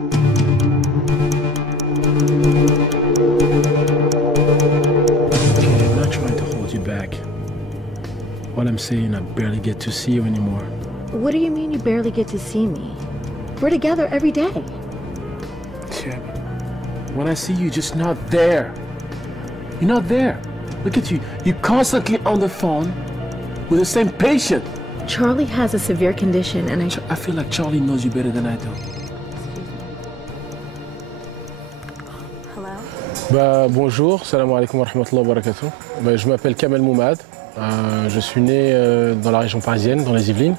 I'm not trying to hold you back. All I'm saying, I barely get to see you anymore. What do you mean you barely get to see me? We're together every day. Yeah, but when I see you, you're just not there. You're not there. Look at you. You're constantly on the phone with the same patient. Charlie has a severe condition and I feel like Charlie knows you better than I do. Bonjour, salam alaikum wa rahmatullahi wa barakatuh. Je m'appelle Kamel Moumad. Je suis né dans la région parisienne, dans les Yvelines.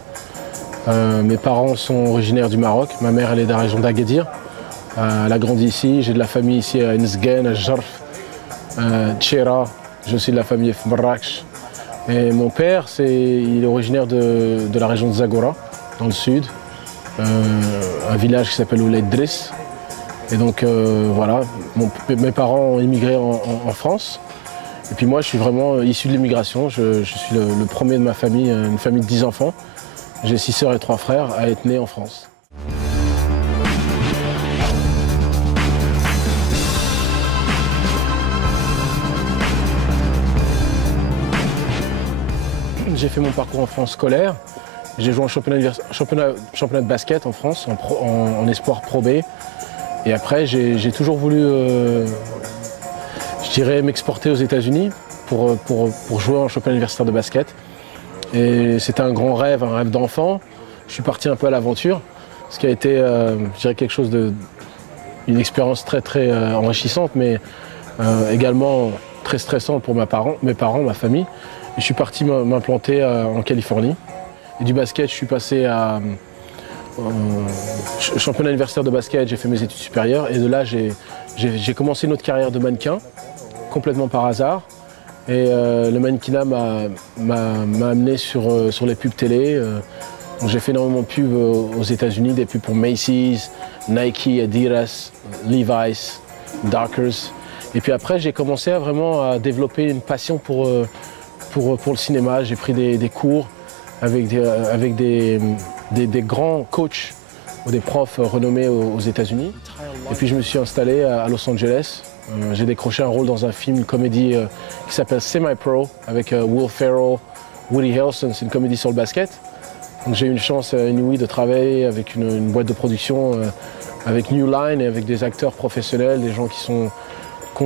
Mes parents sont originaires du Maroc. Ma mère, elle est de la région d'Agadir. Elle a grandi ici. J'ai de la famille ici à Nzgen, à Jarf, Tchera. Je suis de la famille Marrakech. Et mon père, il est originaire de la région de Zagora, dans le sud. Un village qui s'appelle Ouled Driss. Et donc voilà, mes parents ont immigré en France. Et puis moi, je suis vraiment issu de l'immigration. Je suis le premier de ma famille, une famille de 10 enfants. J'ai 6 sœurs et 3 frères à être nés en France. J'ai fait mon parcours en France scolaire. J'ai joué en championnat de basket en France, en espoir Pro B. Et après, j'ai toujours voulu, je dirais, m'exporter aux États-Unis pour jouer en championnat universitaire de basket. Et c'était un rêve d'enfant. Je suis parti un peu à l'aventure, ce qui a été, je dirais, quelque chose une expérience très enrichissante, mais également très stressante pour mes parents, ma famille. Et je suis parti m'implanter en Californie. Et du basket, je suis passé à championnat universitaire de basket, j'ai fait mes études supérieures. Et de là, j'ai commencé une autre carrière de mannequin, complètement par hasard. Et le mannequinat m'a amené sur les pubs télé. J'ai fait énormément de pubs aux États-Unis, des pubs pour Macy's, Nike, Adidas, Levi's, Dockers. Et puis après, j'ai commencé à développer une passion pour le cinéma. J'ai pris des cours avec des grands coachs ou des profs renommés aux États-Unis. Et puis je me suis installé à Los Angeles. J'ai décroché un rôle dans un film, une comédie qui s'appelle Semi-Pro avec Will Ferrell, Woody Harrelson. C'est une comédie sur le basket. Donc j'ai eu une chance inouïe de travailler avec une boîte de production, avec New Line et avec des acteurs professionnels, des gens qui ont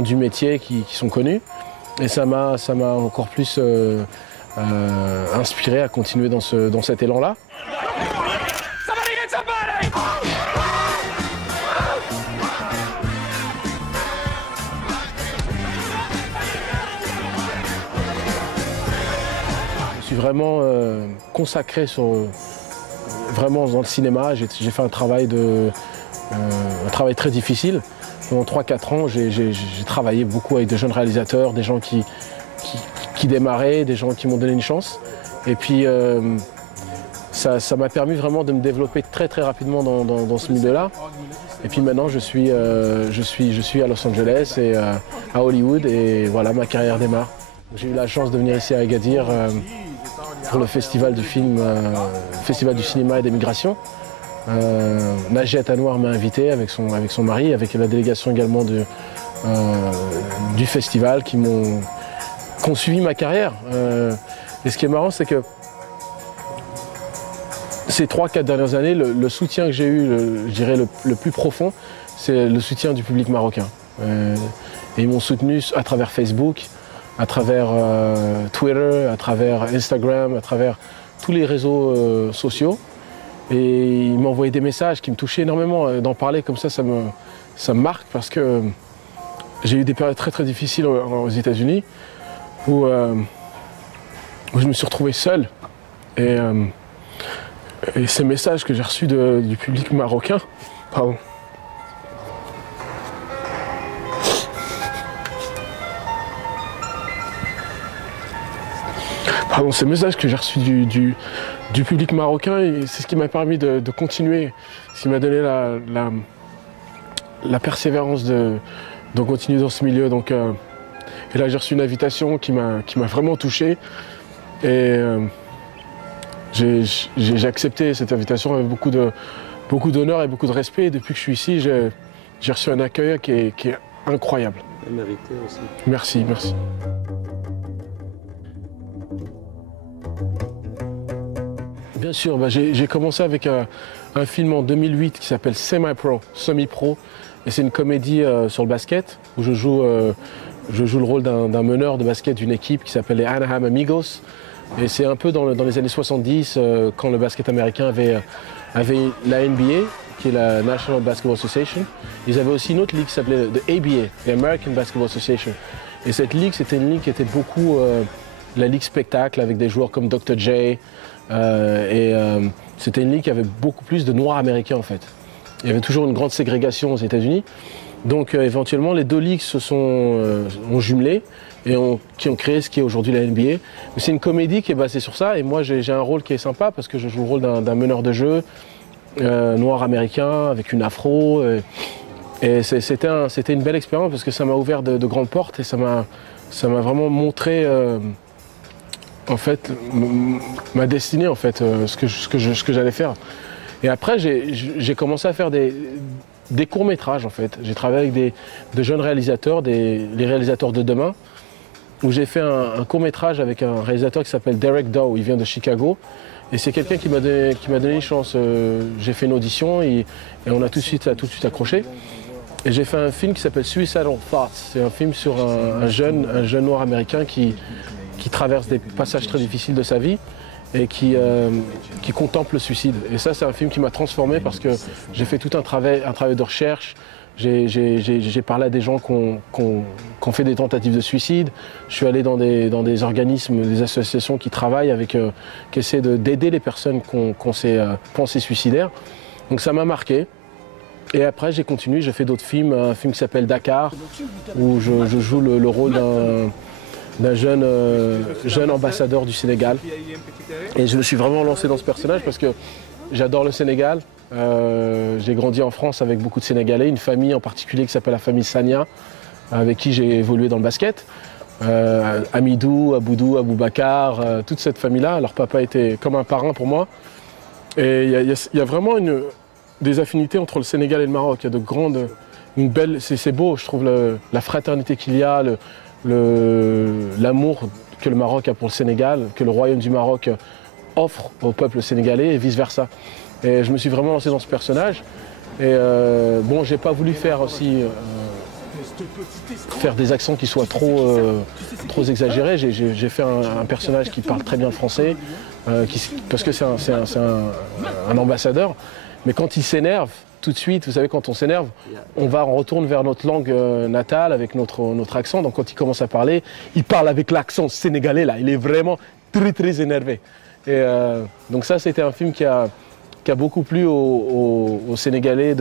du métier, qui sont connus. Et ça m'a encore plus inspiré à continuer dans cet élan-là. Je suis vraiment consacré vraiment dans le cinéma. J'ai fait un travail très difficile. Pendant 3-4 ans, j'ai travaillé beaucoup avec de jeunes réalisateurs, des gens qui démarraient, des gens qui m'ont donné une chance. Et puis ça m'a permis vraiment de me développer très rapidement dans ce milieu-là. Et puis maintenant, je suis à Los Angeles et à Hollywood et voilà, ma carrière démarre. J'ai eu la chance de venir ici à Agadir pour le festival du film, festival du cinéma et des migrations. Najet Anwar m'a invité avec son mari, avec la délégation également du festival qui ont suivi ma carrière. Et ce qui est marrant, c'est que ces 3-4 dernières années, le soutien que j'ai eu, je dirais le plus profond, c'est le soutien du public marocain. Et ils m'ont soutenu à travers Facebook, à travers Twitter, à travers Instagram, à travers tous les réseaux sociaux. Et il m'a envoyé des messages qui me touchaient énormément. D'en parler comme ça me marque parce que j'ai eu des périodes très difficiles aux États-Unis où je me suis retrouvé seul. Et ces messages que j'ai reçus du public marocain, ces messages que j'ai reçus du public marocain, c'est ce qui m'a permis de continuer, ce qui m'a donné la persévérance de continuer dans ce milieu. Donc, et là, j'ai reçu une invitation qui m'a vraiment touché. Et j'ai accepté cette invitation avec beaucoup beaucoup d'honneur et beaucoup de respect. Et depuis que je suis ici, j'ai reçu un accueil qui est incroyable. Mérité aussi. Merci, merci. Bien sûr, j'ai commencé avec un film en 2008 qui s'appelle Semi-Pro, Semi-Pro. Et c'est une comédie sur le basket où je joue le rôle d'un meneur de basket d'une équipe qui s'appelle les Anaheim Amigos. Et c'est un peu dans les années 70 quand le basket américain avait la NBA, qui est la National Basketball Association. Ils avaient aussi une autre ligue qui s'appelait the ABA, the American Basketball Association. Et cette ligue, c'était une ligue qui était beaucoup la ligue spectacle avec des joueurs comme Dr. J. C'était une ligue qui avait beaucoup plus de noirs américains en fait. Il y avait toujours une grande ségrégation aux États-Unis. Donc éventuellement, les deux ligues ont jumelé et qui ont créé ce qui est aujourd'hui la NBA. C'est une comédie qui est basée sur ça et moi j'ai un rôle qui est sympa parce que je joue le rôle d'un meneur de jeu noir américain avec une afro. Et c'était une belle expérience parce que ça m'a ouvert de grandes portes et ça m'a vraiment montré en fait ma destinée, en fait, ce que j'allais faire. Et après j'ai commencé à faire des courts-métrages en fait. J'ai travaillé avec de jeunes réalisateurs, les réalisateurs de demain, où j'ai fait un court-métrage avec un réalisateur qui s'appelle Derek Dow, il vient de Chicago. Et c'est quelqu'un qui m'a donné une chance. J'ai fait une audition et on a tout de suite accroché. Et j'ai fait un film qui s'appelle Suicidal Thoughts. C'est un film sur un jeune noir américain qui traverse des passages très difficiles de sa vie et qui contemple le suicide. Et ça, c'est un film qui m'a transformé parce que j'ai fait tout un travail de recherche. J'ai parlé à des gens qui ont fait des tentatives de suicide. Je suis allé dans des organismes, des associations qui travaillent qui essaient d'aider les personnes qui ont ces pensées suicidaires. Donc ça m'a marqué. Et après, j'ai continué, j'ai fait d'autres films, un film qui s'appelle Dakar, où je joue le rôle d'un jeune ambassadeur du Sénégal. Et je me suis vraiment lancé dans ce personnage parce que j'adore le Sénégal. J'ai grandi en France avec beaucoup de Sénégalais, une famille en particulier qui s'appelle la famille Sagna, avec qui j'ai évolué dans le basket. Amidou, Aboudou, Aboubacar, toute cette famille-là. Leur papa était comme un parrain pour moi. Et il y a vraiment des affinités entre le Sénégal et le Maroc. Il y a c'est beau, je trouve, la fraternité qu'il y a, l'amour que le Maroc a pour le Sénégal, que le Royaume du Maroc offre au peuple sénégalais et vice-versa. Et je me suis vraiment lancé dans ce personnage. Et bon, j'ai pas voulu faire des accents qui soient trop exagérés. J'ai fait un personnage qui parle très bien le français, parce que c'est un ambassadeur. Mais quand il s'énerve, tout de suite, vous savez, quand on s'énerve, on retourne vers notre langue natale avec notre accent. Donc quand il commence à parler, il parle avec l'accent sénégalais là. Il est vraiment très énervé. Et donc ça, c'était un film qui a beaucoup plu aux Sénégalais,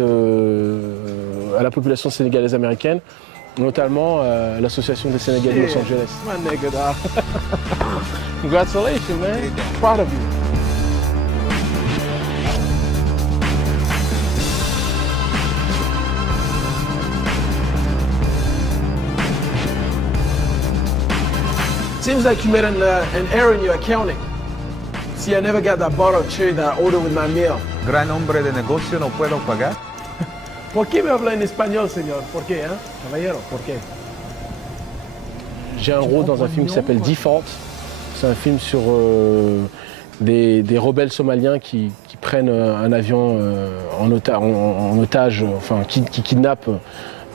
à la population sénégalaise américaine, notamment l'association des Sénégalais de Los Angeles. My nigga, dog. Congratulations, man. Proud of you. Seems like you made an error in your accounting. See, I never got that bottle of cherry that I ordered with my meal. Gran hombre de negocio, no puedo pagar. ¿Por qué me habla en español, señor? ¿Por qué, hein? Caballero, ¿por qué? J'ai un rôle dans un film qui s'appelle Default. C'est un film sur des rebelles somaliens qui prennent un avion en otage, enfin qui kidnappent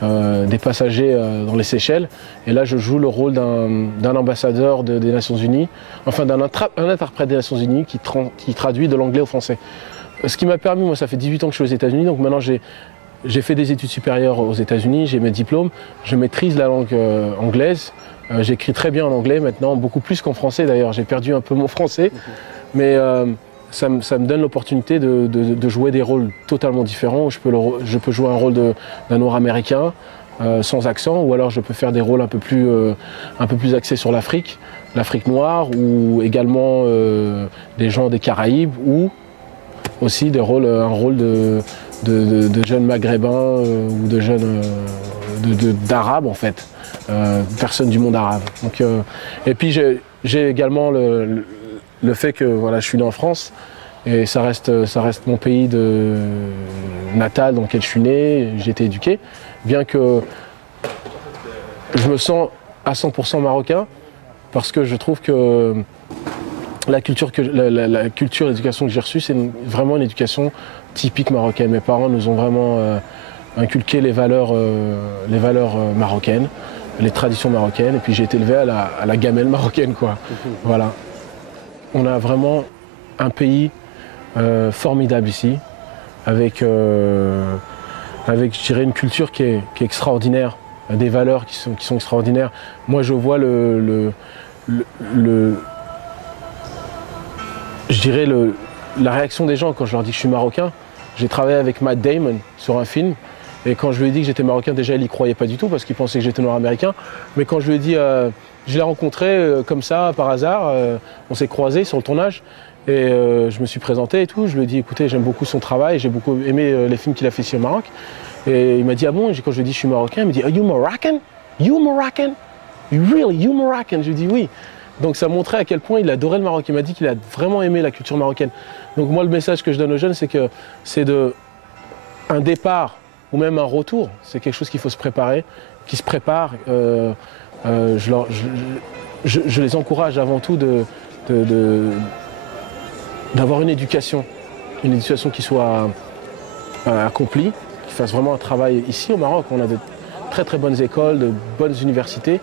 des passagers dans les Seychelles. Et là, je joue le rôle d'un ambassadeur des Nations Unies, enfin d'un interprète des Nations Unies qui traduit de l'anglais au français. Ce qui m'a permis, moi ça fait 18 ans que je suis aux États-Unis, donc maintenant j'ai fait des études supérieures aux États-Unis, j'ai mes diplômes, je maîtrise la langue anglaise, j'écris très bien en anglais maintenant, beaucoup plus qu'en français d'ailleurs, j'ai perdu un peu mon français, mais ça me donne l'opportunité de jouer des rôles totalement différents, où je peux jouer un rôle d'un noir américain sans accent, ou alors je peux faire des rôles un peu plus axés sur l'Afrique noire, ou également des gens des Caraïbes, ou aussi un rôle de jeunes maghrébins ou de jeunes d'arabes en fait, personnes du monde arabe. Donc, et puis j'ai également le fait que voilà, je suis né en France Et ça reste mon pays natal dans lequel je suis né, j'ai été éduqué. Bien que je me sens à 100% marocain, parce que je trouve que la culture et l'éducation que j'ai reçue, c'est vraiment une éducation typique marocaine. Mes parents nous ont vraiment inculqué les valeurs marocaines, les traditions marocaines, et puis j'ai été élevé à la gamelle marocaine, quoi. Voilà. On a vraiment un pays formidable ici, avec je dirais, une culture qui est extraordinaire, des valeurs qui sont extraordinaires. Moi, je vois je dirais la réaction des gens quand je leur dis que je suis marocain. J'ai travaillé avec Matt Damon sur un film, et quand je lui ai dit que j'étais marocain, déjà il n'y croyait pas du tout parce qu'il pensait que j'étais nord-américain. Mais quand je lui ai dit, je l'ai rencontré comme ça par hasard, on s'est croisés sur le tournage, et je me suis présenté et tout. Je lui ai dit, écoutez, j'aime beaucoup son travail, j'ai beaucoup aimé les films qu'il a fait ici au Maroc. Et il m'a dit, ah bon? Et quand je lui ai dit, je suis marocain, il m'a dit, are you Moroccan? You Moroccan? Really? You Moroccan? Je lui ai dit, oui. Donc ça montrait à quel point il adorait le Maroc. Il m'a dit qu'il a vraiment aimé la culture marocaine. Donc moi, le message que je donne aux jeunes, c'est que c'est un départ ou même un retour. C'est quelque chose qu'il faut se préparer, qui se prépare. Je les encourage avant tout d'avoir une éducation qui soit accomplie, qui fasse vraiment un travail ici au Maroc. On a de très très bonnes écoles, de bonnes universités.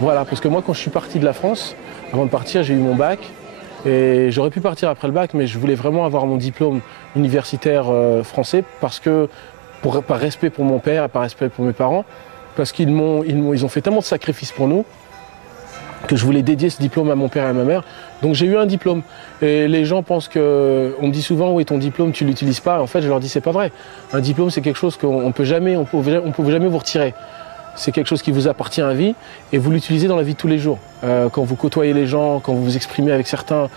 Voilà, parce que moi, quand je suis parti de la France, avant de partir, j'ai eu mon bac. Et j'aurais pu partir après le bac, mais je voulais vraiment avoir mon diplôme universitaire français, parce que, par respect pour mon père et par respect pour mes parents, parce qu'ils ont fait tellement de sacrifices pour nous, que je voulais dédier ce diplôme à mon père et à ma mère. Donc j'ai eu un diplôme. Et les gens pensent que... On me dit souvent, oui, ton diplôme, tu ne l'utilises pas. En fait, je leur dis, c'est pas vrai. Un diplôme, c'est quelque chose qu'on ne peut jamais vous retirer. C'est quelque chose qui vous appartient à vie, et vous l'utilisez dans la vie de tous les jours. Quand vous côtoyez les gens, quand vous vous exprimez avec certains,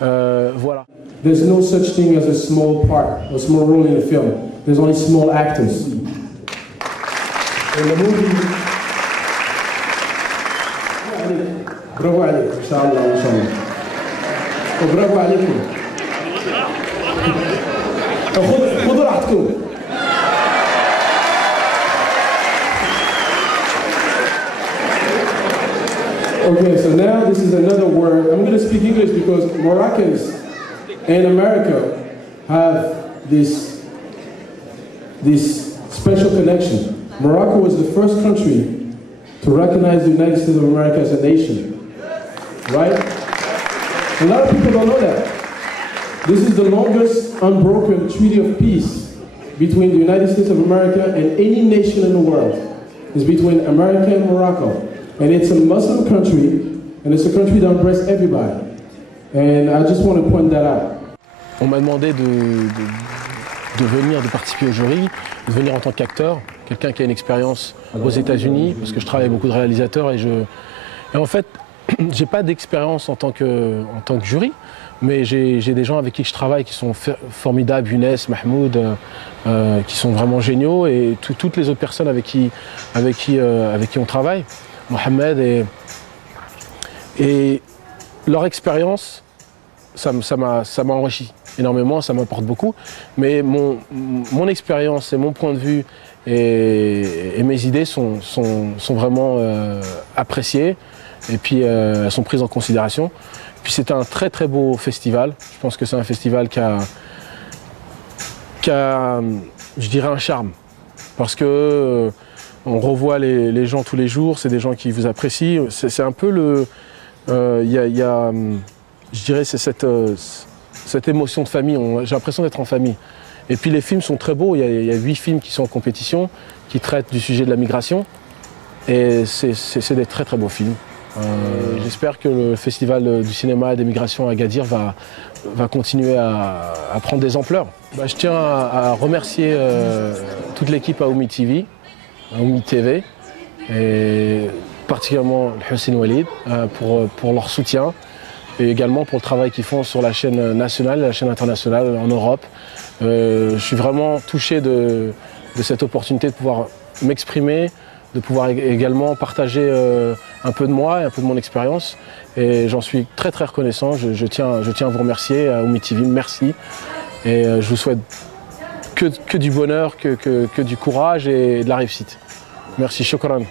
voilà. There's no such thing as a small part, a small role in a film. There's only small actors. In the movie... برافو عليك ان شاء الله ان شاء الله وبرافو عليكم خذوا راحتكم. Okay, so now this is another word. I'm going to speak English because Moroccans and America have this special connection. Morocco was the first country to recognize the United States of America as a nation, right? A lot of people don't know that. This is the longest unbroken treaty of peace between the United States of America and any nation in the world. It's between America and Morocco. And it's a Muslim country, and it's a country that embraces everybody. And I just want to point that out. On m'a demandé de venir, de participer au jury, de venir en tant qu'acteur, quelqu'un qui a une expérience aux États-Unis, parce que je travaille avec beaucoup de réalisateurs, et en fait, j'ai pas d'expérience en tant que jury, mais j'ai des gens avec qui je travaille qui sont formidables, Younes, Mahmoud, qui sont vraiment géniaux, et toutes les autres personnes avec qui on travaille. Mohamed, et leur expérience, ça m'a enrichi énormément, ça m'apporte beaucoup. Mais mon expérience et mon point de vue et mes idées sont vraiment appréciées, et puis elles sont prises en considération. Puis c'est un très très beau festival. Je pense que c'est un festival qui a, je dirais, un charme, parce que on revoit les gens tous les jours, c'est des gens qui vous apprécient. C'est un peu je dirais, c'est cette émotion de famille. J'ai l'impression d'être en famille. Et puis les films sont très beaux. Il y a 8 films qui sont en compétition, qui traitent du sujet de la migration. Et c'est des très très beaux films. J'espère que le festival du cinéma et des migrations à Agadir va continuer à prendre des ampleurs. Je tiens à remercier toute l'équipe à Oumi TV, et particulièrement Hussein Walid pour leur soutien, et également pour le travail qu'ils font sur la chaîne nationale et la chaîne internationale en Europe. Je suis vraiment touché de cette opportunité de pouvoir m'exprimer, de pouvoir également partager un peu de moi et un peu de mon expérience. Et j'en suis très très reconnaissant. Je tiens à vous remercier, à Oumi TV, merci. Et je vous souhaite que du bonheur, que du courage et de la réussite. Merci, shukran.